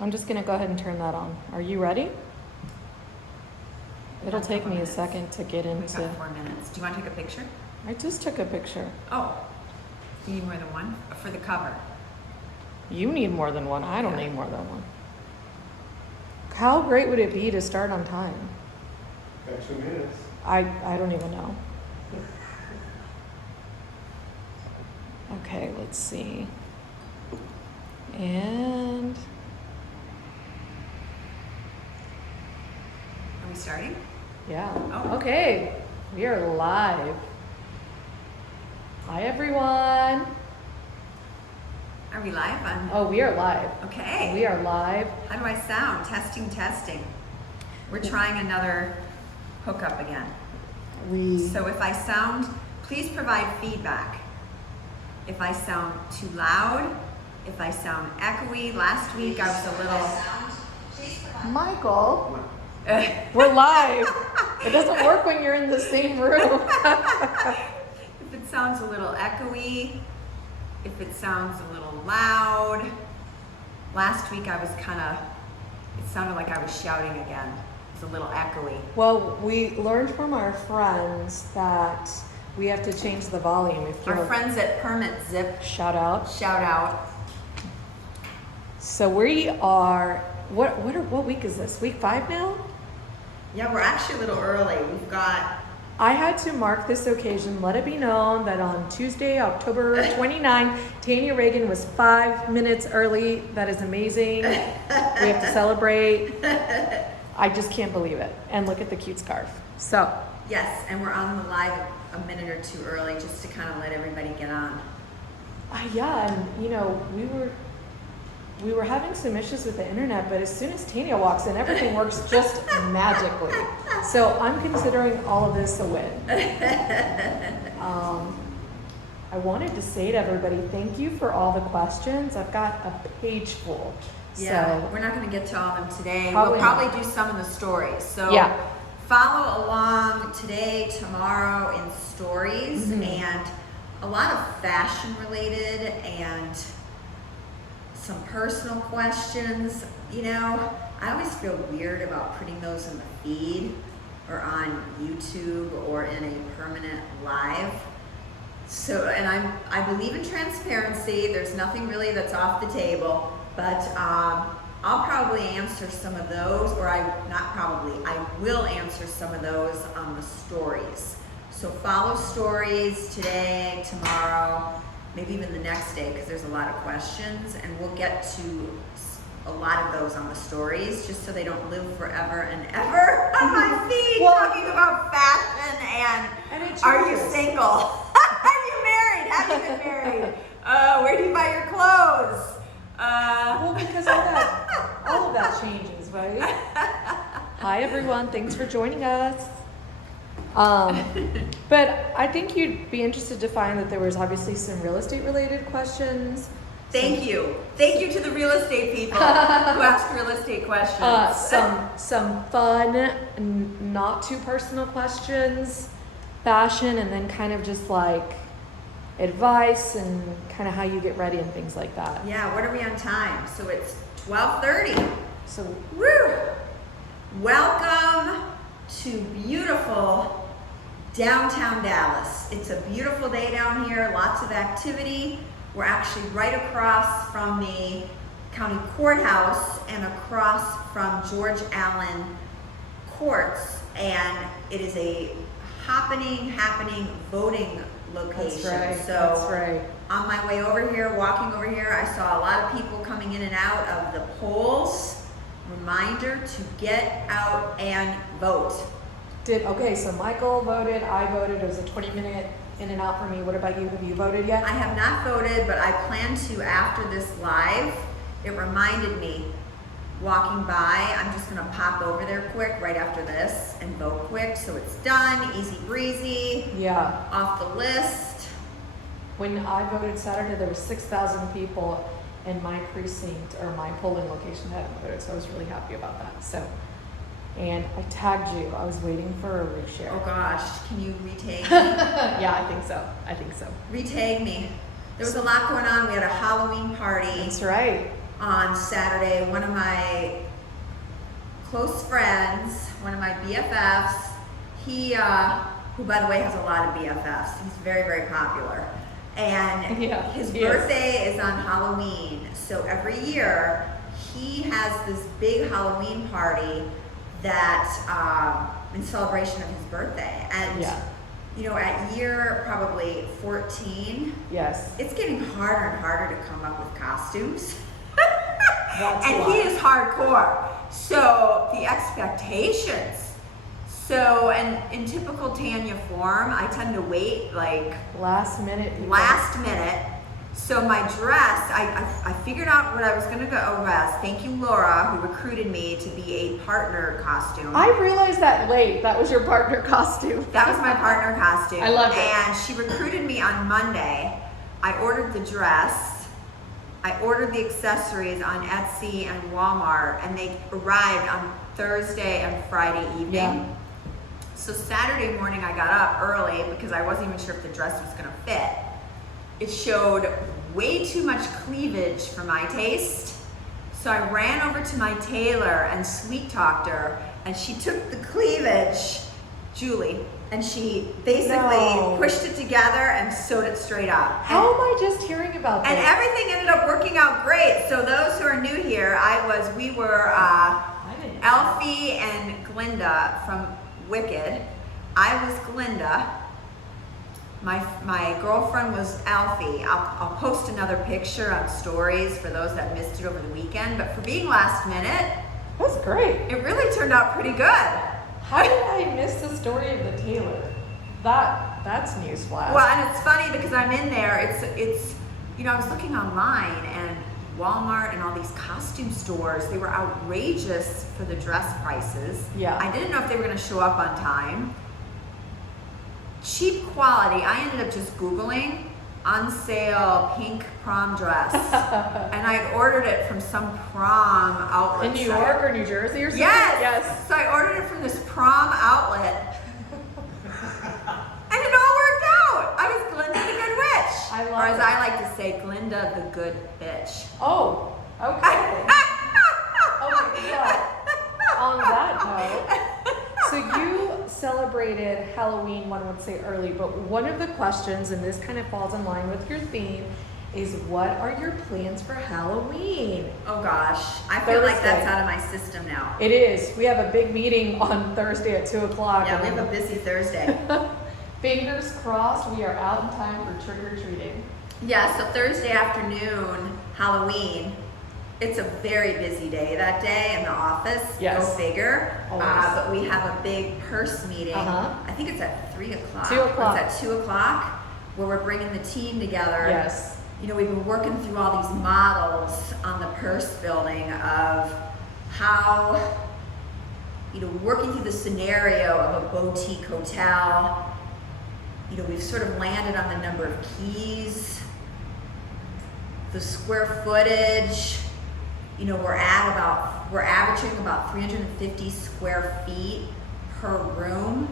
I'm just going to go ahead and turn that on. Are you ready? It'll take me a second to get into... We've got 4 minutes. Do you want to take a picture? I just took a picture. Oh, you need more than one? For the cover. You need more than one. I don't need more than one. How great would it be to start on time? Got 2 minutes. I don't even know. Okay, let's see. And... Are we starting? yeah. Oh. Okay. We are live. Hi, everyone. Are we live on? Oh, we are live. Okay. We are live. How do I sound? Testing, testing. We're trying another hookup again. So if I sound, please provide feedback. If I sound too loud, if I sound echoey. Last week I was a little... Michael, we're live. It doesn't work when you're in the same room. If it sounds a little echoey, if it sounds a little loud. Last week I was it sounded like I was shouting again. It was a little echoey. Well, we learned from our friends that we have to change the volume. If Our friends at Permit Zip, shout out. shout out. So we are, what week is this? Week 5 now? Yeah, we're actually a little early. We've got... I had to mark this occasion. Let it be known that on Tuesday, October 29, Tanya Ragan was 5 minutes early. That is amazing. We have to celebrate. I just can't believe it. And look at the cute scarf. So. Yes, and we're on the live a minute or two early just to kind of let everybody get on. Yeah, and you know, we were having some issues with the internet, but as soon as Tanya walks in, everything works just magically. So I'm considering all of this a win. I wanted to say to everybody, thank you for all the questions. I've got a page full. Yeah, so we're not going to get to all of them today. Probably We'll probably do some in the stories. So yeah. Follow along today, tomorrow in stories, and a lot of fashion related and some personal questions. You know, I always feel weird about putting those in the feed or on YouTube or in a permanent live. So, and I believe in transparency. There's nothing really that's off the table, but I'll probably answer some of those, or I will answer some of those on the stories. So follow stories today, tomorrow, maybe even the next day, because there's a lot of questions, and we'll get to a lot of those on the stories, just so they don't live forever and ever on my feed, talking about fashion and are you single? Are you married? Have you been married? Where do you buy your clothes? Well, because all of that changes, right? Hi, everyone. Thanks for joining us. But I think you'd be interested to find that there was obviously some real estate related questions. Thank you. Thank you to the real estate people who asked real estate questions. Some fun, not too personal questions, fashion, and then kind of just like advice and kind of how you get ready and things like that. Yeah, what are we on time? So it's 12:30. So, woo! Welcome to beautiful downtown Dallas. It's a beautiful day down here, lots of activity. We're actually right across from the county courthouse and across from George Allen Courts, and it is a happening voting location. that's right. So That's right. on my way over here, walking over here, I saw a lot of people coming in and out of the polls. Reminder to get out and vote. Okay, so Michael voted, I voted. It was a 20-minute in and out for me. What about you? Have you voted yet? I have not voted, but I plan to after this live. It reminded me walking by. I'm just gonna pop over there quick right after this and vote quick, so it's done, easy breezy, Yeah. off the list. When I voted Saturday, there were 6,000 people in my precinct or my polling location that hadn't voted, so I was really happy about that. So, and I tagged you. I was waiting for a reshare. Oh gosh, can you retag me? Yeah, I think so. Retag me. There was a lot going on. We had a Halloween party. That's right. on Saturday, one of my close friends, one of my BFFs, he, who by the way has a lot of BFFs, he's very, very popular. And his birthday is on Halloween. So every year he has this big Halloween party that, in celebration of his birthday. And you know, at year probably 14, it's getting harder and harder to come up with costumes. And he is hardcore. So the expectations. So, and in typical Tanya form, I tend to wait like last minute. So my dress, I figured out what I was gonna go as. Thank you, Laura, who recruited me to be a partner costume. I realized that late. That was your partner costume. That was my partner costume. I love it. And she recruited me on Monday. I ordered the dress. I ordered the accessories on Etsy and Walmart, and they arrived on Thursday and Friday evening. So Saturday morning I got up early because I wasn't even sure if the dress was gonna fit. It showed way too much cleavage for my taste. So I ran over to my tailor and sweet talked her, and she took the cleavage, Julie, and she basically pushed it together and sewed it straight up. How am I just hearing about this? And everything ended up working out great. So those who are new here, we were Alfie and Glinda from Wicked. I was Glinda. My girlfriend was Alfie. I'll post another picture on stories for those that missed it over the weekend. But for being last minute, that's great. It really turned out pretty good. How did I miss the story of the tailor? That's newsflash. Well, and it's funny because I'm in there. It's you know, I was looking online and Walmart and all these costume stores, they were outrageous for the dress prices. I didn't know if they were going to show up on time. Cheap quality. I ended up just Googling on sale pink prom dress. And I ordered it from some prom outlet. In New York or New Jersey or something? Yes. So I ordered it from this prom outlet. And it all worked out. I was Glinda the Good Witch. I love or as it. I like to say, Glinda the Good Bitch. Oh, okay. Oh my God. On that note, so you celebrated Halloween, one would say early, but one of the questions, and this kind of falls in line with your theme, is what are your plans for Halloween? Oh gosh, I feel like that's out of my system now. It is. We have a big meeting on Thursday at 2 o'clock. Yeah, we have a busy Thursday. Fingers crossed we are out in time for trick-or-treating. Yeah, so Thursday afternoon, Halloween, it's a very busy day that day in the office. Go figure. But we have a big purse meeting. I think it's at 3 o'clock. 2 o'clock. It's at 2 o'clock where we're bringing the team together. Yes. You know, we've been working through all these models on the purse building of how, you know, working through the scenario of a boutique hotel. You know, we've sort of landed on the number of keys, the square footage. You know, we're averaging about 350 square feet per room.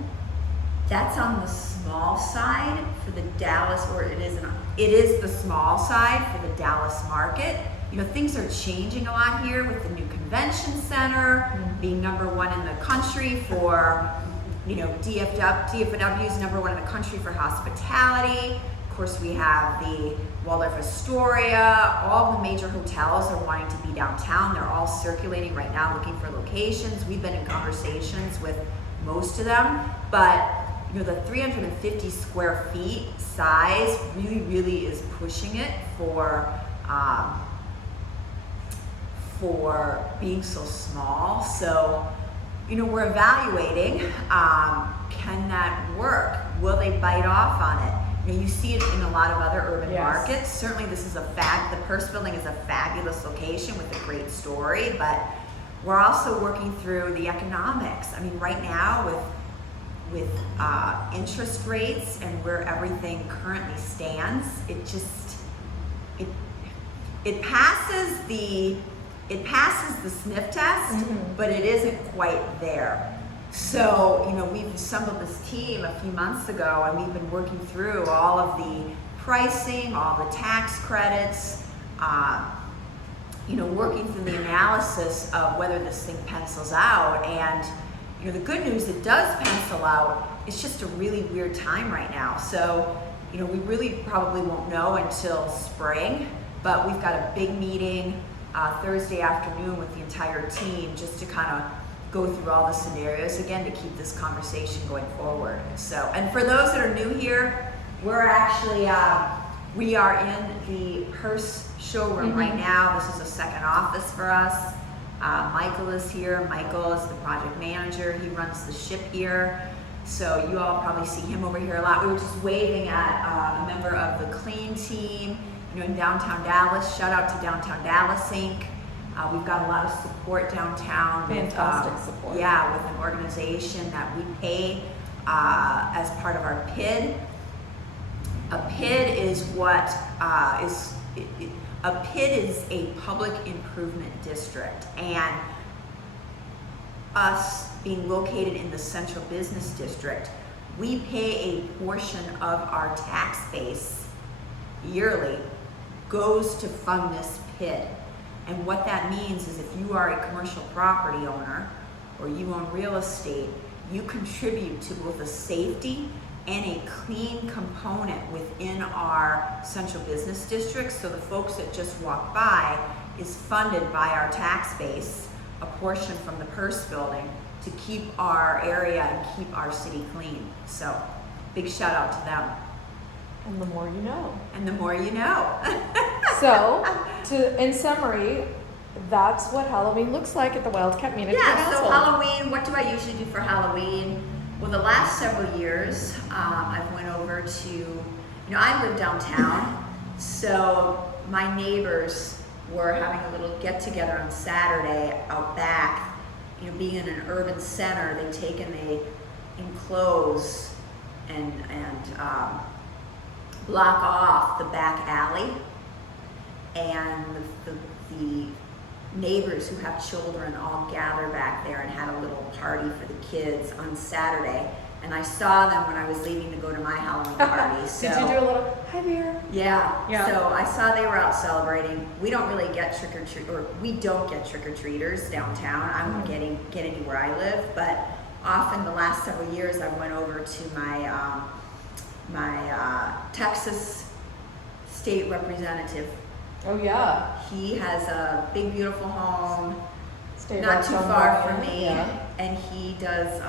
That's on the small side for the Dallas, or it is the small side for the Dallas market. You know, things are changing a lot here with the new convention center being #1 in the country for, you know, DFW is #1 in the country for hospitality. Of course, we have the Waldorf Astoria. All the major hotels are wanting to be downtown. They're all circulating right now looking for locations. We've been in conversations with most of them, but you know, the 350 square feet size really is pushing it for being so small. So, you know, we're evaluating, can that work? Will they bite off on it? You know, you see it in a lot of other urban markets. Certainly this is the purse building is a fabulous location with a great story, but we're also working through the economics. I mean, right now with interest rates and where everything currently stands, it passes the sniff test, but it isn't quite there. So, you know, we've assembled this team a few months ago and we've been working through all of the pricing, all the tax credits, working through the analysis of whether this thing pencils out. And, the good news, it does pencil out. It's just a really weird time right now. So, we really probably won't know until spring, but we've got a big meeting Thursday afternoon with the entire team just to kind of go through all the scenarios again to keep this conversation going forward. So, and for those that are new here, we're actually, we are in the Hearst showroom right now. This is a second office for us. Michael is here. Michael is the project manager. He runs the ship here. So you all probably see him over here a lot. We were just waving at a member of the clean team, in downtown Dallas. Shout out to Downtown Dallas Inc. We've got a lot of support downtown. Fantastic support. Yeah, with an organization that we pay as part of our PID. A PID is a PID is a public improvement district, and us being located in the central business district, we pay a portion of our tax base yearly goes to fund this PID. And what that means is if you are a commercial property owner or you own real estate, you contribute to both a safety and a clean component within our central business district. So the folks that just walk by is funded by our tax base, a portion from the Purse building, to keep our area and keep our city clean. So big shout out to them. And the more you know. And the more you know. So, in summary, that's what Halloween looks like at the Wildcat Management So Household. Halloween, what do I usually do for Halloween? Well, the last several years, I've went over to, I live downtown, so my neighbors were having a little get together on Saturday out back. Being in an urban center, they take and they enclose and block off the back alley, and the neighbors who have children all gather back there and had a little party for the kids on Saturday. And I saw them when I was leaving to go to my Halloween party. So, did you do a little, hi there? Yeah. So I saw they were out celebrating. We don't really get we don't get trick-or-treaters downtown. I don't get any where I live, but often the last several years I went over to my Texas state representative. Oh yeah. He has a big, beautiful home, Stay not right too on far Runway. from me, Yeah. and he does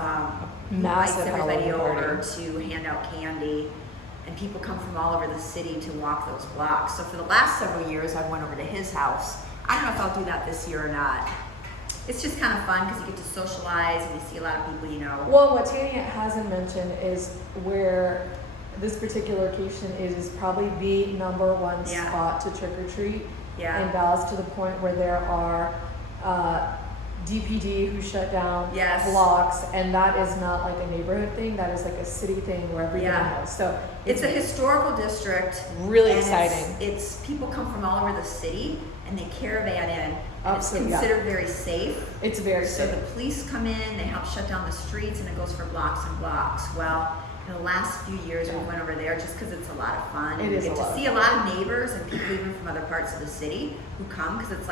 invites Massive everybody Halloween over party. to hand out candy, and people come from all over the city to walk those blocks. So for the last several years, I went over to his house. I don't know if I'll do that this year or not. It's just kind of fun because you get to socialize and you see a lot of people you know. Well, what Tanya hasn't mentioned is where this particular location is probably the number one Yeah. spot to trick or treat Yeah. in Dallas, to the point where there are DPD who shut down Yes. blocks, and that is not like a neighborhood thing. That is like a city thing where everybody Yeah. knows. So It's a historical district. really and exciting. It's people come from all over the city and they caravan in. And Absolutely, it's yeah. considered very safe. It's very So safe. the police come in, they help shut down the streets, and it goes for blocks and blocks. Well, in the last few years, we went over there just because it's a lot of fun. It And you is get a to lot of see a lot of neighbors and people even from other parts of the city who come because it's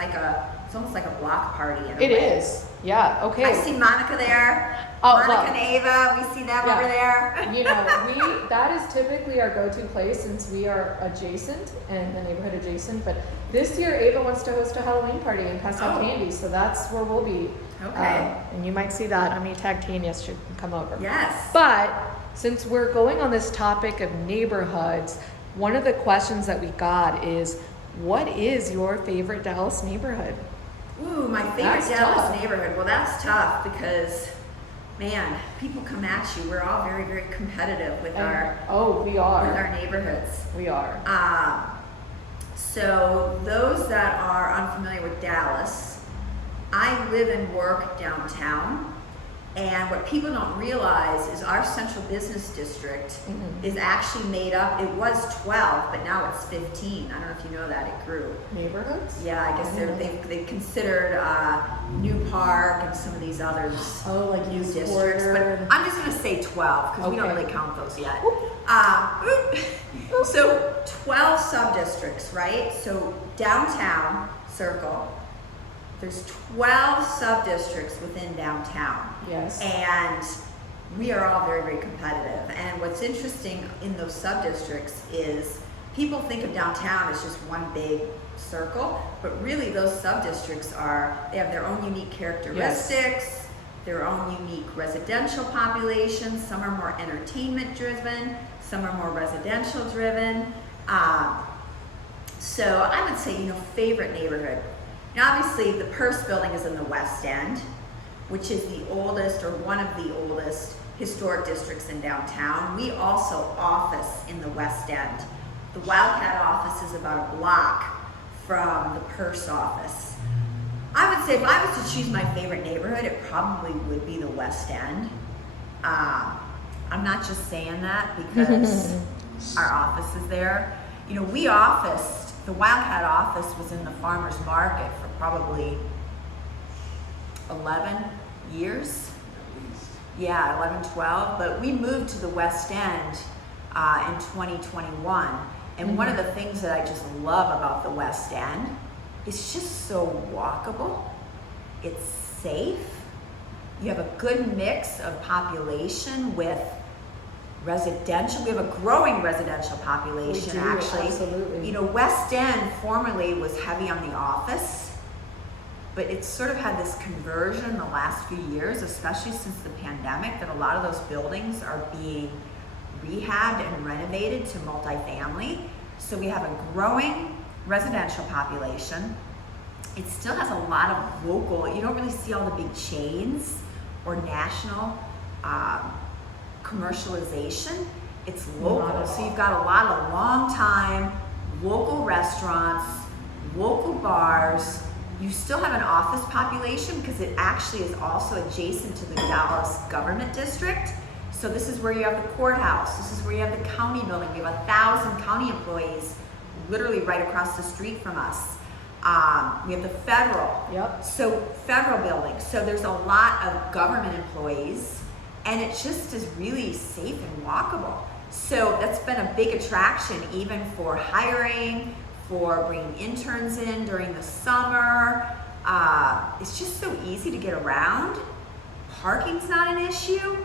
almost like a block party in a It way. is. Yeah. Okay. I see Monica there. Oh, Monica well. and Ava, we see them Yeah. over there. That is typically our go-to place since we are adjacent and the neighborhood adjacent. But this year, Ava wants to host a Halloween party and pass out Oh. candy, so that's where we'll be. Okay. And you might see that. I'm gonna tag Tanya so she can come over. Yes. But since we're going on this topic of neighborhoods, one of the questions that we got is, what is your favorite Dallas neighborhood? Ooh, my favorite That's Dallas tough. neighborhood. Well, that's tough because, man, people come at you. We're all very, very competitive with We with our are. neighborhoods. We are. So those that are unfamiliar with Dallas, I live and work downtown. And what people don't realize is our central business district Mhm. is actually made up, it was 12, but now it's 15. I don't know if you know that, it grew. Neighborhoods? Yeah, I guess didn't know they considered New Park and some of these others Oh, like new East districts. Quarter. But I'm just going to say 12 because we don't Okay. really count those yet. So 12 sub-districts, right? So downtown, circle. There's 12 sub-districts within downtown. Yes. And we are all very, very competitive. And what's interesting in those sub-districts is people think of downtown as just one big circle, but really those sub-districts they have their own unique characteristics, their own unique residential populations. Some are more entertainment driven, some are more residential driven. So I would say, favorite neighborhood. Now obviously the Purse building is in the West End, which is the oldest or one of the oldest historic districts in downtown. We also office in the West End. The Wildcat office is about a block from the Purse office. I would say if I was to choose my favorite neighborhood, it probably would be the West End. I'm not just saying that because our office is there. The Wildcat office was in the farmer's market for probably 11 years. Yeah, 11, 12, but we moved to the West End in 2021. And one of the things that I just love about the West End, it's just so walkable. It's safe. You have a good mix of population with residential. We have a growing residential population, actually. Absolutely. West End formerly was heavy on the office, but it's sort of had this conversion in the last few years, especially since the pandemic, that a lot of those buildings are being rehabbed and renovated to multifamily. So we have a growing residential population. It still has a lot of local, you don't really see all the big chains or national commercialization. It's local. So you've got a lot of long time local restaurants, local bars. You still have an office population because it actually is also adjacent to the Dallas government district. So this is where you have the courthouse. This is where you have the county building. We have 1,000 county employees literally right across the street from us. We have the federal. Yep. So federal building. So there's a lot of government employees, and it just is really safe and walkable. So that's been a big attraction even for hiring, for bringing interns in during the summer. It's just so easy to get around. Parking's not an issue.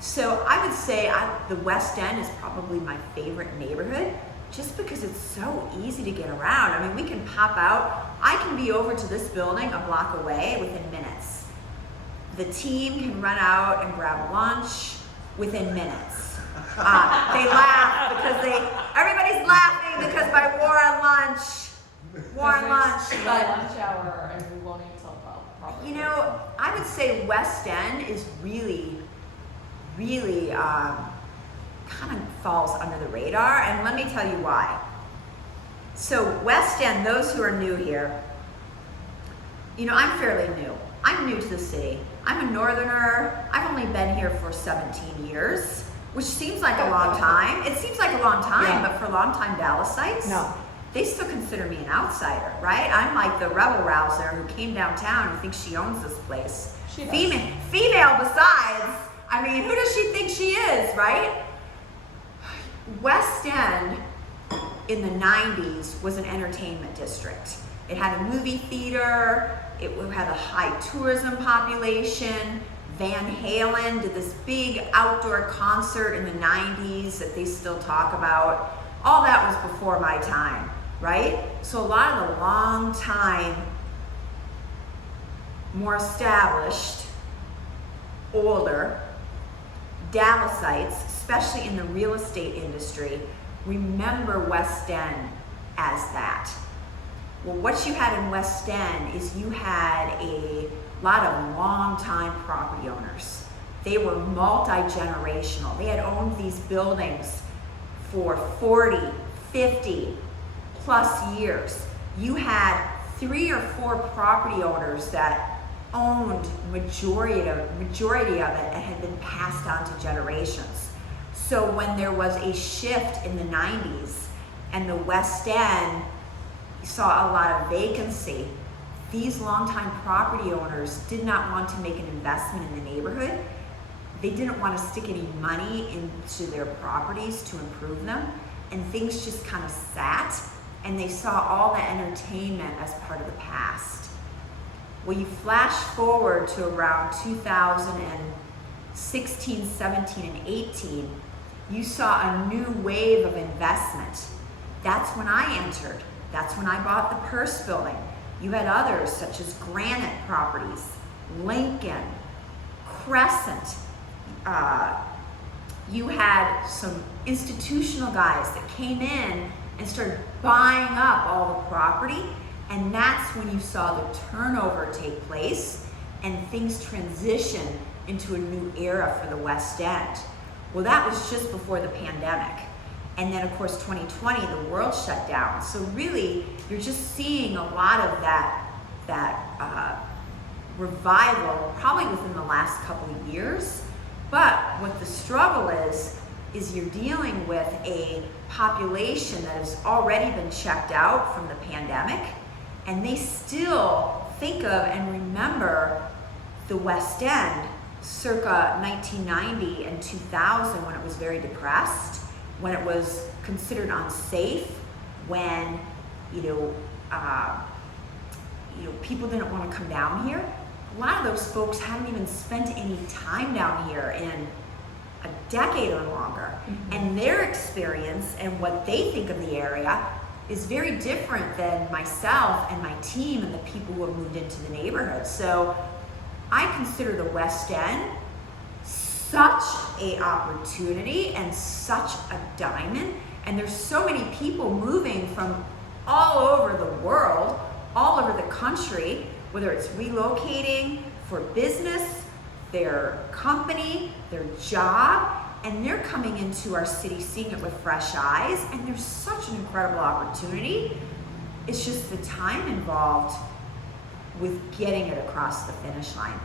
So I would say the West End is probably my favorite neighborhood just because it's so easy to get around. I mean, we can pop out. I can be over to this building a block away within minutes. The team can run out and grab lunch within minutes. They laugh because everybody's laughing because my war on lunch. But lunch hour and we won't eat till probably. I would say West End is really kind of falls under the radar, and let me tell you why. So West End, those who are new here, I'm fairly new. I'm new to the city. I'm a northerner. I've only been here for 17 years, which seems like a long time. It seems like a long time, but for longtime Dallasites, No. they still consider me an outsider, right? I'm like the rebel rouser who came downtown and thinks she owns this place. She does. Female besides. I mean, who does she think she is, right? West End in the 90s was an entertainment district. It had a movie theater, it had a high tourism population. Van Halen did this big outdoor concert in the 90s that they still talk about. All that was before my time, right? So a lot of the long time, more established, older Dallasites, especially in the real estate industry, remember West End as that. Well, what you had in West End is you had a lot of long-time property owners. They were multi-generational. They had owned these buildings for 40, 50 plus years. You had 3 or 4 property owners that owned majority of it and had been passed on to generations. So when there was a shift in the 90s and the West End saw a lot of vacancy, these longtime property owners did not want to make an investment in the neighborhood. They didn't want to stick any money into their properties to improve them, and things just kind of sat. and they saw all the entertainment as part of the past. Well, you flash forward to around 2016, 17, and 18, you saw a new wave of investment. That's when I entered. That's when I bought the Purse building. You had others such as Granite Properties, Lincoln, Crescent. You had some institutional guys that came in and started buying up all the property, and that's when you saw the turnover take place and things transition into a new era for the West End. Well, that was just before the pandemic. And then of course 2020, the world shut down. So really, you're just seeing a lot of that revival probably within the last couple of years. But what the struggle is you're dealing with a population that has already been checked out from the pandemic, and they still think of and remember the West End circa 1990 and 2000, when it was very depressed, when it was considered unsafe, when people didn't want to come down here. A lot of those folks haven't even spent any time down here in a decade or longer. Mm-hmm. And their experience and what they think of the area is very different than myself and my team and the people who have moved into the neighborhood. So I consider the West End such a opportunity and such a diamond. And there's so many people moving from all over the world, all over the country, whether it's relocating for business, their company, their job, and they're coming into our city, seeing it with fresh eyes, and there's such an incredible opportunity. It's just the time involved with getting it across the finish line.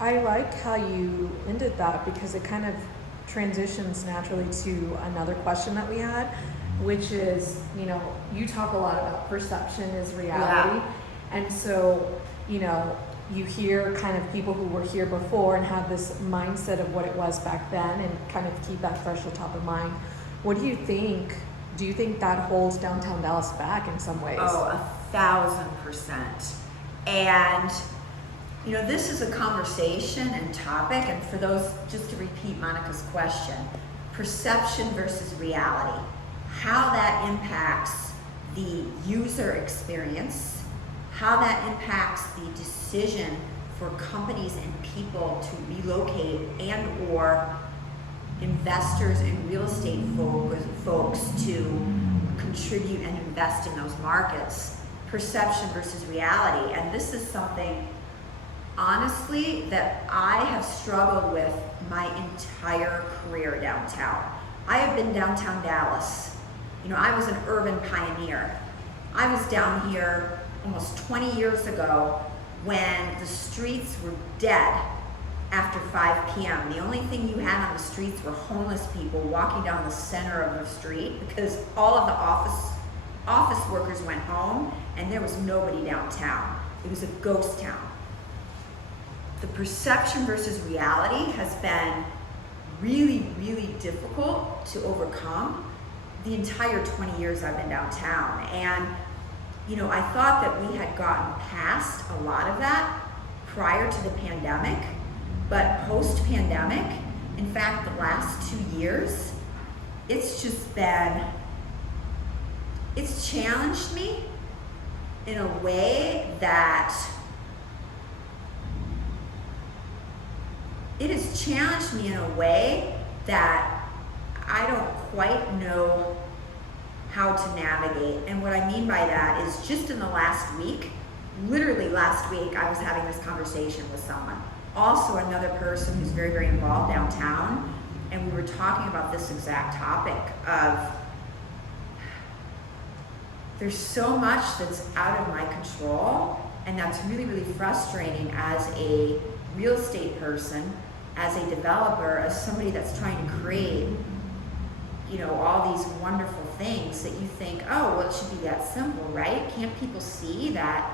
I like how you ended that, because it kind of transitions naturally to another question that we had, which is, you talk a lot about perception is reality. Yeah. And so, you hear kind of people who were here before and have this mindset of what it was back then and kind of keep that fresh on top of mind. What do you think? Do you think that holds downtown Dallas back in some ways? Oh, 1,000%. And, this is a conversation and topic, and for those, just to repeat Monica's question, perception versus reality, how that impacts the user experience, how that impacts the decision for companies and people to relocate and or investors and real estate folks to contribute and invest in those markets. Perception versus reality. And this is something, honestly, that I have struggled with my entire career downtown. I have been downtown Dallas. I was an urban pioneer. I was down here almost 20 years ago when the streets were dead after 5 p.m. The only thing you had on the streets were homeless people walking down the center of the street because all of the office workers went home and there was nobody downtown. It was a ghost town. The perception versus reality has been really, really difficult to overcome the entire 20 years I've been downtown. And I thought that we had gotten past a lot of that prior to the pandemic, but post-pandemic, in fact, the last 2 years, it's challenged me in a way that I don't quite know how to navigate. And what I mean by that is just in the last week, literally last week, I was having this conversation with someone, also another person who's very, very involved downtown, and we were talking about this exact topic of there's so much that's out of my control, and that's really, really frustrating as a real estate person, as a developer, as somebody that's trying to create all these wonderful things that you think, oh, well, it should be that simple, right? Can't people see that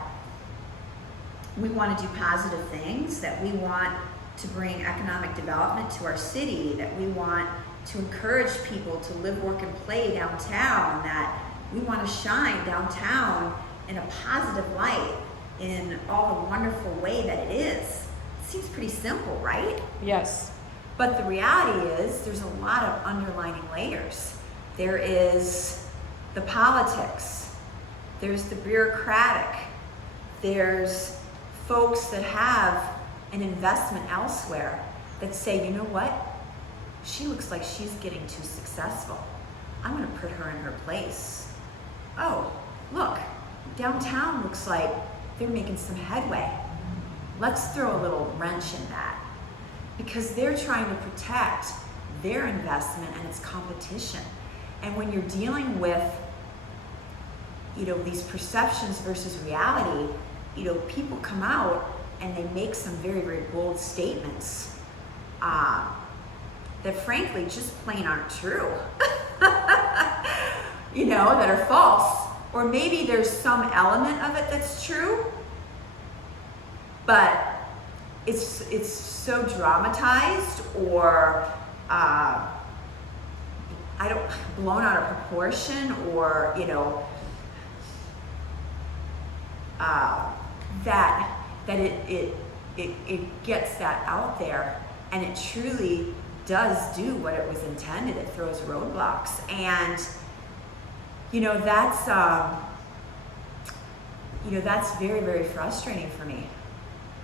we want to do positive things, that we want to bring economic development to our city, that we want to encourage people to live, work, and play downtown, that We want to shine downtown in a positive light in all the wonderful way that it is. It seems pretty simple, right? Yes. But the reality is there's a lot of underlining layers. There is the politics, there's the bureaucratic, there's folks that have an investment elsewhere that say, you know what? She looks like she's getting too successful. I'm gonna put her in her place. Oh, look, downtown looks like they're making some headway. Let's throw a little wrench in that, because they're trying to protect their investment and its competition. And when you're dealing with, these perceptions versus reality, people come out and they make some very, very bold statements that frankly just plain aren't true, that are false. Or maybe there's some element of it that's true, but it's so dramatized or blown out of proportion, or that it gets that out there, and it truly does do what it was intended. It throws roadblocks, and that's very, very frustrating for me.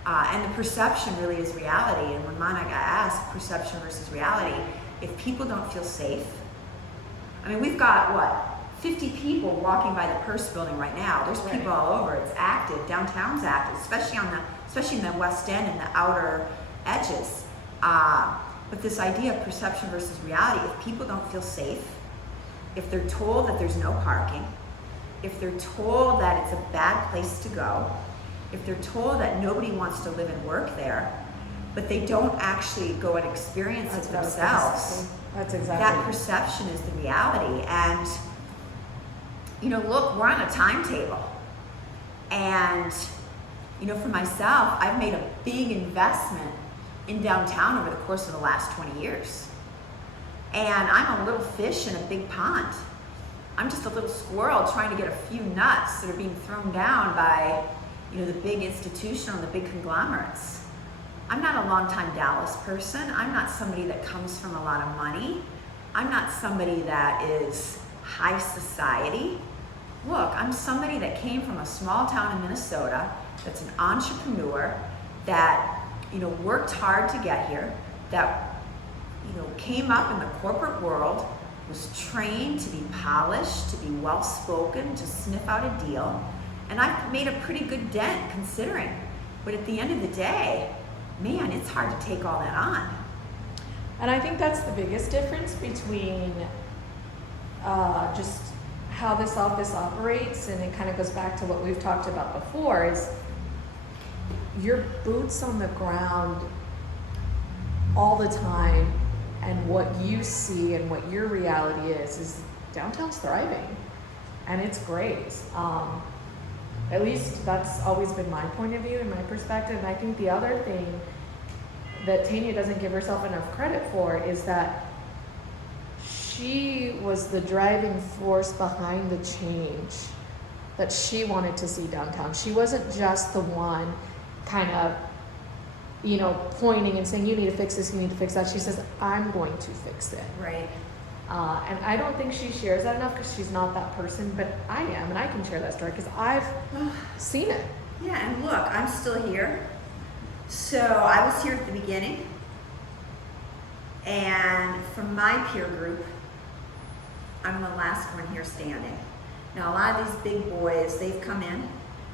And the perception really is reality. And when Monica asked perception versus reality, if people don't feel safe, we've got 50 people walking by the Purse building right now. There's people all over. It's active. Downtown's active, especially in the West End and the outer edges. But this idea of perception versus reality, if people don't feel safe, if they're told that there's no parking, if they're told that it's a bad place to go, if they're told that nobody wants to live and work there, but they don't actually go and experience it themselves, That's exactly. that perception is the reality. And look, we're on a timetable, and for myself, I've made a big investment in downtown over the course of the last 20 years. And I'm a little fish in a big pond. I'm just a little squirrel trying to get a few nuts that are being thrown down by, the big institutional and the big conglomerates. I'm not a longtime Dallas person. I'm not somebody that comes from a lot of money. I'm not somebody that is high society. Look, I'm somebody that came from a small town in Minnesota, that's an entrepreneur, that, worked hard to get here, that, came up in the corporate world, was trained to be polished, to be well-spoken, to sniff out a deal. And I've made a pretty good dent considering. But at the end of the day, man, it's hard to take all that on. And I think that's the biggest difference between just how this office operates, and it kind of goes back to what we've talked about before, is your boots on the ground all the time, and what you see and what your reality is downtown's thriving, and it's great. At least that's always been my point of view and my perspective. And I think the other thing that Tanya doesn't give herself enough credit for is that she was the driving force behind the change that she wanted to see downtown. She wasn't just the one kind of, pointing and saying, you need to fix this, you need to fix that. She says, I'm going to fix it. Right. And I don't think she shares that enough because she's not that person, but I am, and I can share that story because I've seen it. Yeah, and look, I'm still here. So I was here at the beginning, and from my peer group, I'm the last one here standing. Now, a lot of these big boys, they've come in,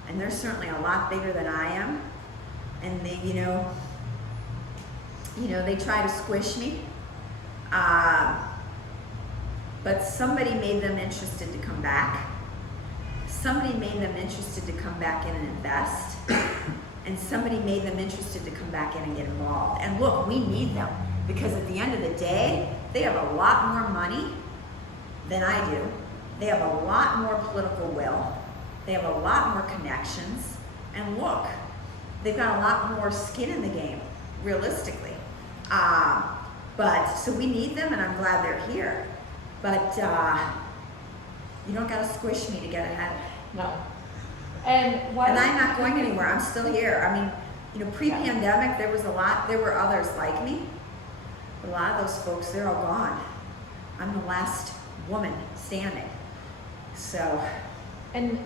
and they're certainly a lot bigger than I am, and they, they try to squish me. But somebody made them interested to come back. Somebody made them interested to come back in and invest. And somebody made them interested to come back in and get involved. And look, we need them, because at the end of the day, they have a lot more money than I do. They have a lot more political will. They have a lot more connections. And look, they've got a lot more skin in the game, realistically. But so we need them, and I'm glad they're here. But You don't gotta squish me to get ahead. No. And why? And I'm not going anywhere. I'm still here. I mean, you know, pre-pandemic, there were others like me. But a lot of those folks, they're all gone. I'm the last woman standing. So. And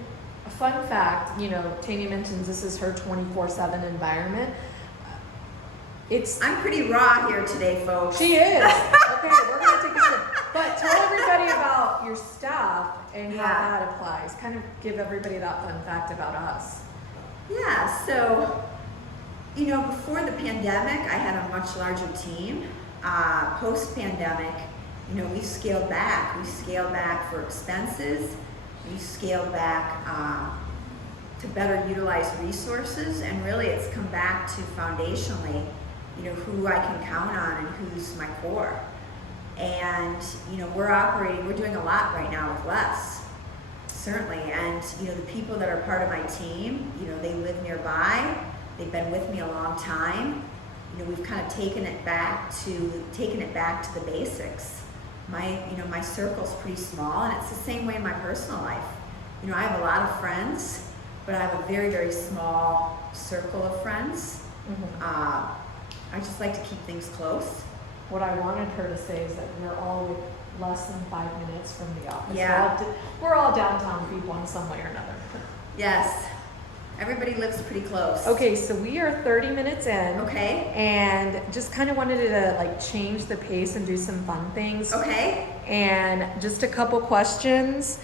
a fun fact, you know, Tanya mentions this is her 24/7 environment. I'm pretty raw here today, folks. She is. Okay, we're gonna take a sip. But tell everybody about your staff and how that applies. Kind of give everybody that fun fact about us. Yeah, so, you know, before the pandemic, I had a much larger team. Post-pandemic, you know, we scaled back. We scaled back for expenses. We scaled back to better utilize resources, and really it's come back to foundationally, you know, who I can count on and who's my core. And, you know, we're doing a lot right now with less, certainly. And, you know, the people that are part of my team, you know, they live nearby. They've been with me a long time. You know, we've kind of taken it back to the basics. My circle's pretty small, and it's the same way in my personal life. You know, I have a lot of friends, but I have a very, very small circle of friends. Mm-hmm. I just like to keep things close. What I wanted her to say is that we're all less than 5 minutes from the office. Yeah. We're all downtown people in some way or another. Yes. Everybody lives pretty close. Okay, so we are 30 minutes in. Okay. And just kind of wanted to like change the pace and do some fun things. Okay. And just a couple questions.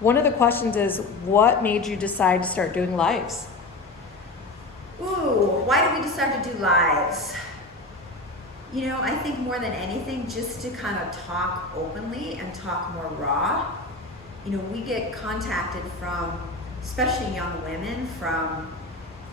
One of the questions is, what made you decide to start doing lives? Ooh, why did we decide to do lives? You know, I think more than anything, just to kind of talk openly and talk more raw. You know, we get contacted from, especially young women, from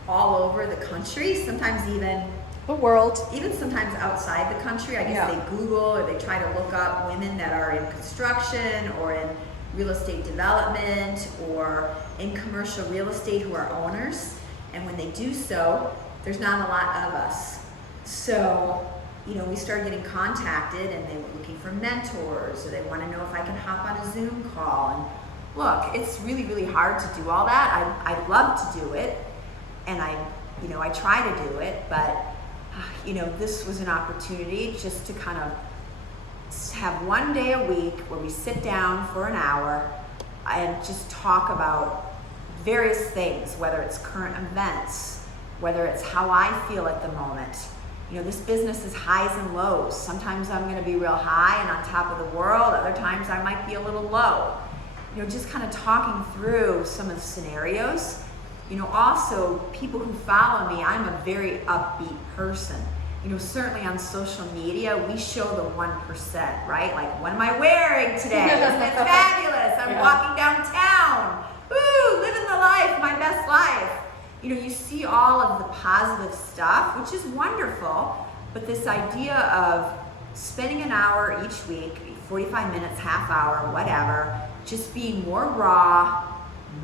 all over the country, sometimes even The world. even sometimes outside the country. I guess they Google or they try to look up women that are in construction or in real estate development or in commercial real estate who are owners. And when they do so, there's not a lot of us. So, you know, we started getting contacted and they were looking for mentors, or they want to know if I can hop on a Zoom call. And look, it's really, really hard to do all that. I love to do it, and I try to do it, but you know, this was an opportunity just to kind of have one day a week where we sit down for an hour and just talk about various things, whether it's current events, whether it's how I feel at the moment. You know, this business is highs and lows. Sometimes I'm going to be real high and on top of the world. Other times I might be a little low. You know, just kind of talking through some of the scenarios. You know, also people who follow me, I'm a very upbeat person. You know, certainly on social media, we show the 1%, right? Like, what am I wearing today? Isn't it fabulous? I'm walking downtown. Woo, living the life, my best life. You know, you see all of the positive stuff, which is wonderful, but this idea of spending an hour each week, 45 minutes, half hour, whatever, just being more raw,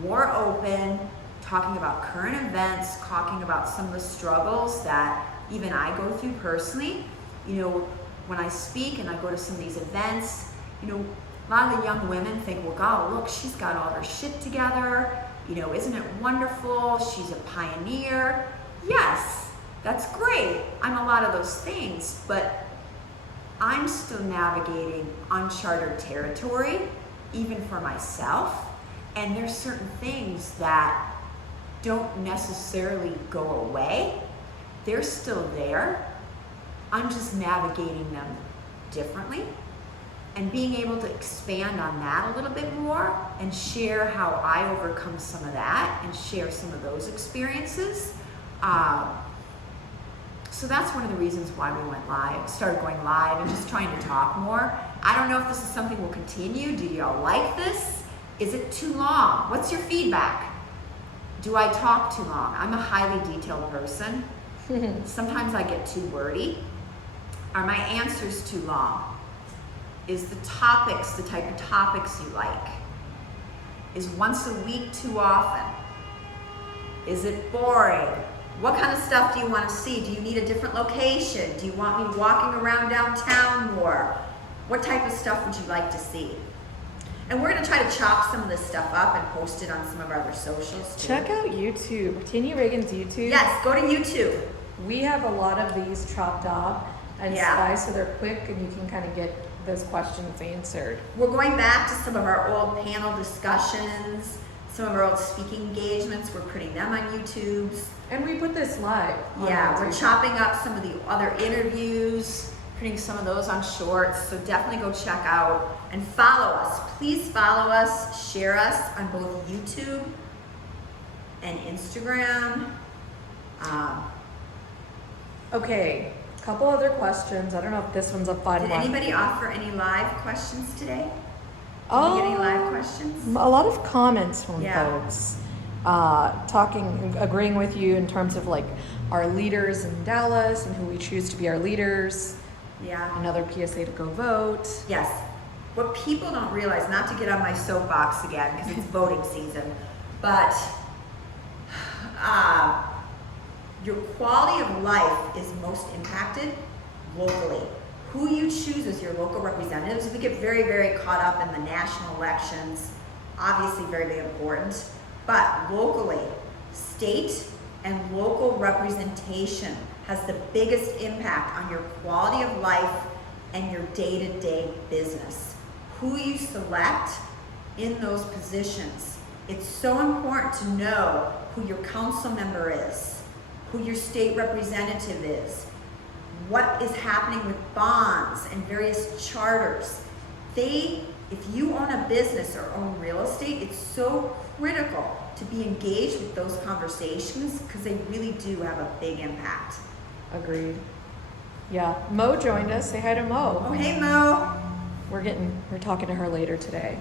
more open, talking about current events, talking about some of the struggles that even I go through personally. You know, when I speak and I go to some of these events, you know, a lot of the young women think, well, God, look, she's got all her shit together. You know, isn't it wonderful? She's a pioneer. Yes, that's great. I'm a lot of those things, but I'm still navigating uncharted territory, even for myself. And there's certain things that don't necessarily go away. They're still there. I'm just navigating them differently. And being able to expand on that a little bit more and share how I overcome some of that and share some of those experiences. So that's one of the reasons why we started going live and just trying to talk more. I don't know if this is something we'll continue. Do y'all like this? Is it too long? What's your feedback? Do I talk too long? I'm a highly detailed person. Sometimes I get too wordy. Are my answers too long? Is the topics the type of topics you like? Is once a week too often? Is it boring? What kind of stuff do you want to see? Do you need a different location? Do you want me walking around downtown more? What type of stuff would you like to see? And we're gonna try to chop some of this stuff up and post it on some of our other socials too. Check out YouTube, Tanya Ragan's YouTube. Yes, go to YouTube. We have a lot of these chopped up and Yeah. sliced so they're quick and you can kind of get those questions answered. We're going back to some of our old panel discussions, some of our old speaking engagements. We're putting them on YouTube. And we put this live. on Yeah, we're YouTube. chopping up some of the other interviews, putting some of those on shorts. So definitely go check out and follow us. Please follow us, share us on both YouTube and Instagram. Okay, couple other questions. I don't know if this one's a fun Did one. anybody offer any live questions today? Did you get any live questions? A lot of comments from Yeah. folks agreeing with you in terms of like our leaders in Dallas and who we choose to be our leaders. Yeah. Another PSA to go vote. Yes. What people don't realize, not to get on my soapbox again because it's voting season, but your quality of life is most impacted locally. Who you choose as your local representatives, we get very, very caught up in the national elections, obviously very, very important, but locally, state and local representation has the biggest impact on your quality of life and your day-to-day business. Who you select in those positions. It's so important to know who your council member is, who your state representative is, what is happening with bonds and various charters. If you own a business or own real estate, it's so critical to be engaged with those conversations because they really do have a big impact. Agreed. Yeah, Mo joined us. Say hi to Mo. Oh, hey Mo. We're talking to her later today.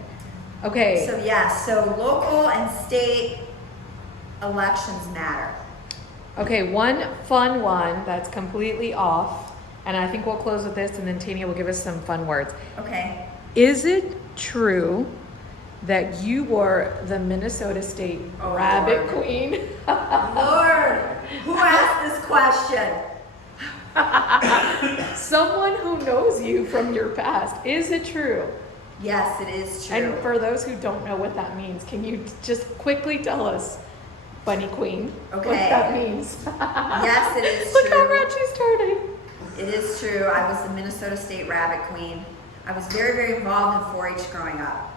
Okay. So yes, so local and state elections matter. Okay, one fun one that's completely off, and I think we'll close with this, and then Tanya will give us some fun words. Okay. Is it true that you were the Minnesota State Oh, Rabbit Lord. Queen? Lord, who asked this question? Someone who knows you from your past. Is it true? Yes, it is true. And for those who don't know what that means, can you just quickly tell us, Bunny Queen, what Okay. that means? Yes, it is Look how true. red she's turning. It is true. I was the Minnesota State Rabbit Queen. I was very, very involved in 4-H growing up.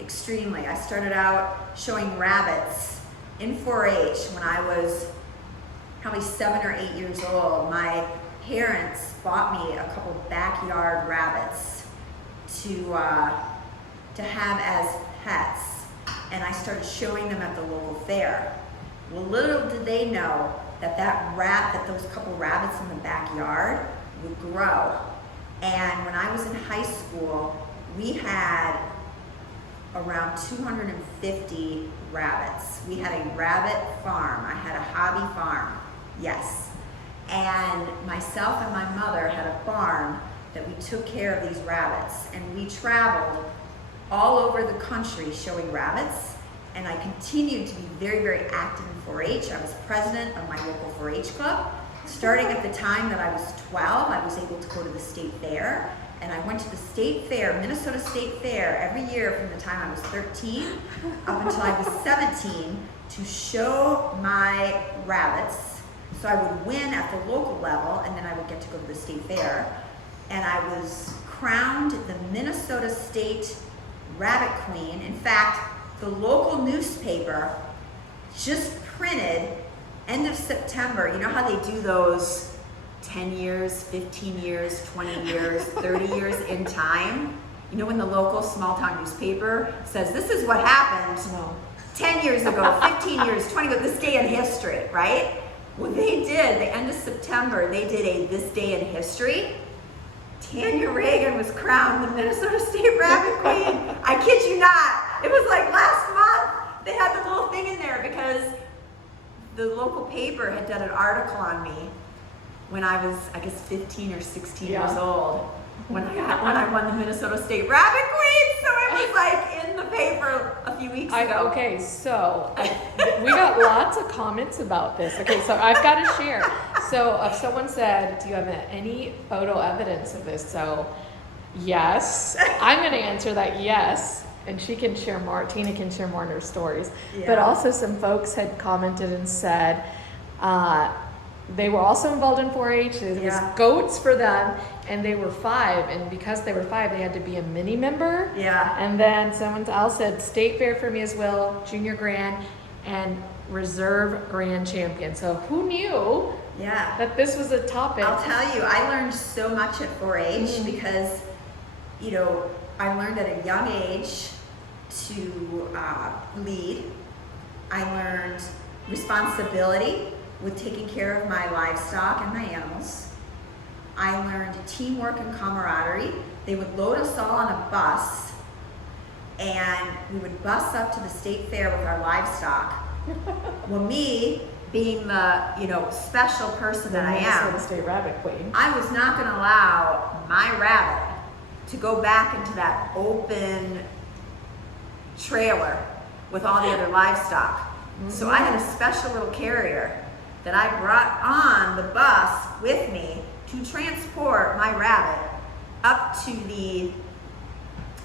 Extremely. I started out showing rabbits in 4-H when I was probably 7 or 8 years old. My parents bought me a couple backyard rabbits to have as pets, and I started showing them at the local fair. Well, little did they know that those couple rabbits in the backyard would grow. And when I was in high school, we had around 250 rabbits. We had a rabbit farm. I had a hobby farm, yes. And myself and my mother had a barn that we took care of these rabbits. And we traveled all over the country showing rabbits. And I continued to be very, very active in 4-H. I was president of my local 4-H club. Starting at the time that I was 12, I was able to go to the state fair. And I went to the state fair, Minnesota State Fair, every year from the time I was 13 up until I was 17 to show my rabbits. So I would win at the local level, and then I would get to go to the state fair. And I was crowned the Minnesota State Rabbit Queen. In fact, the local newspaper just printed end of September. You know how they do those 10 years, 15 years, 20 years, 30 years in time? You know when the local small town newspaper says, this is what happened No. 10 years ago, 15 years, 20 ago, this day in history, right? Well, they did, the end of September, they did a this day in history. Tanya Ragan was crowned the Minnesota State Rabbit Queen. I kid you not. It was like last month. They had the little thing in there because the local paper had done an article on me when I was, I guess, 15 or 16 Yeah. years old when I won the Minnesota State Rabbit Queen. So it was like in the paper a few weeks ago. Okay, so we got lots of comments about this. Okay, so I've got to share. So if someone said, do you have any photo evidence of this? So yes, I'm going to answer that yes. and she can share more, Tina can share more in her stories. Yeah. But also some folks had commented and said, they were also involved in 4-H. It was Yeah. goats for them, and they were 5. And because they were 5, they had to be a mini member. Yeah. And then someone else said state fair for me as well, junior grand, and reserve grand champion. So who knew Yeah. that this was a topic? I'll tell you, I learned so much at 4-H Mhm. because, you know, I learned at a young age to lead. I learned responsibility with taking care of my livestock and my animals. I learned teamwork and camaraderie. They would load us all on a bus, and we would bus up to the state fair with our livestock. Well, me being the, you know, special person that I am, Minnesota State Rabbit Queen. I was not going to allow my rabbit to go back into that open trailer with all the other livestock. So I had a special little carrier that I brought on the bus with me to transport my rabbit up to the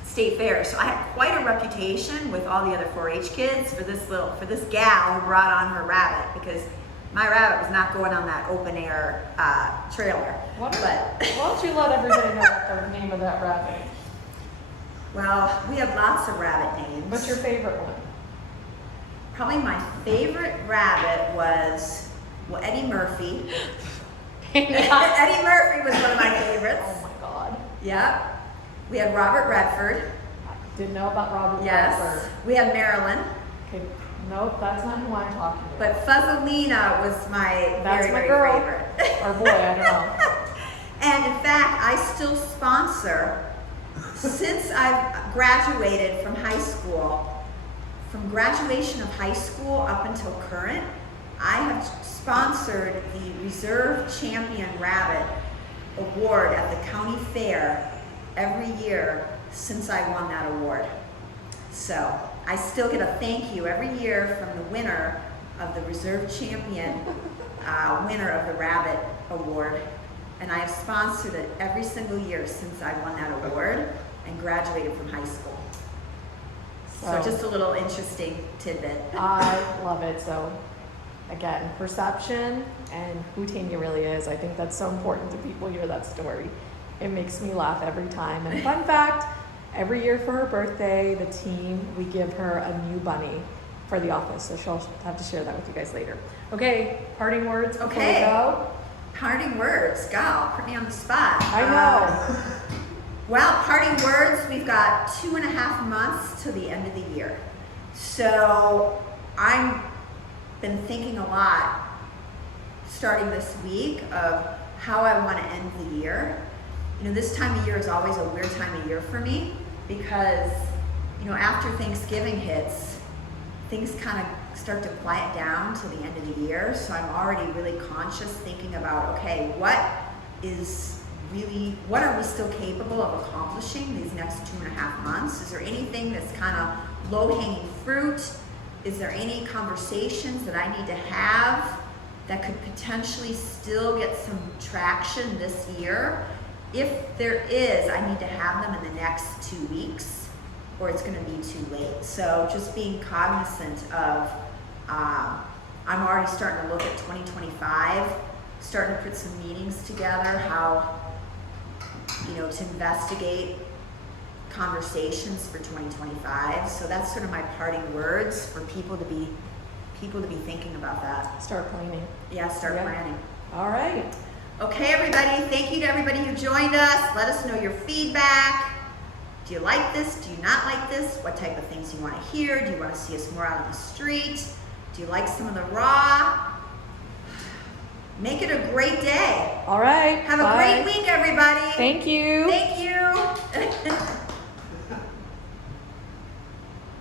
state fair. So I had quite a reputation with all the other 4-H kids for this gal who brought on her rabbit, because my rabbit was not going on that open air trailer. Why But don't you let everybody know what the name of that rabbit is? well, we have lots of rabbit names. What's your favorite one? Probably my favorite rabbit was, well, Eddie Murphy. Eddie Murphy was one of my favorites. Oh my God. Yep. We had Robert Redford. Didn't know about Robert Yes. Redford. We had Marilyn. Okay, nope, that's not who I'm talking about. But Fuzzolina was my That's very, my very girl. favorite. Or boy, I don't know. And in fact, I still sponsor, since I've graduated from high school, from graduation of high school up until current, I have sponsored the Reserve Champion Rabbit Award at the county fair every year since I won that award. So I still get a thank you every year from the winner of the Reserve Champion, winner of the Rabbit Award. And I have sponsored it every single year since I won that award and graduated from high school. So just a little interesting tidbit. I love it. So again, perception and who Tanya really is. I think that's so important to people hear that story. It makes me laugh every time. And fun fact, every year for her birthday, the team, we give her a new bunny for the office. So she'll have to share that with you guys later. Okay, parting words before we go. Parting words. God, put me on the spot. I know. Well, parting words, we've got 2.5 months to the end of the year. So I've been thinking a lot starting this week of how I want to end the year. You know, this time of year is always a weird time of year for me because, you know, after Thanksgiving hits, things kind of start to quiet down to the end of the year. So I'm already really conscious thinking about, okay, what are we still capable of accomplishing these next 2.5 months? Is there anything that's kind of low-hanging fruit? Is there any conversations that I need to have that could potentially still get some traction this year? If there is, I need to have them in the next 2 weeks or it's going to be too late. So just being cognizant of, I'm already starting to look at 2025, starting to put some meetings together, how, you know, to investigate conversations for 2025. So that's sort of my parting words for people to be thinking about that. Start planning. Yeah, start planning. All right. Okay, everybody. Thank you to everybody who joined us. Let us know your feedback. Do you like this? Do you not like this? What type of things you want to hear? Do you want to see us more out on the street? Do you like some of the raw? Make it a great day. All right. Have a bye. great week, everybody. Thank you. Thank you.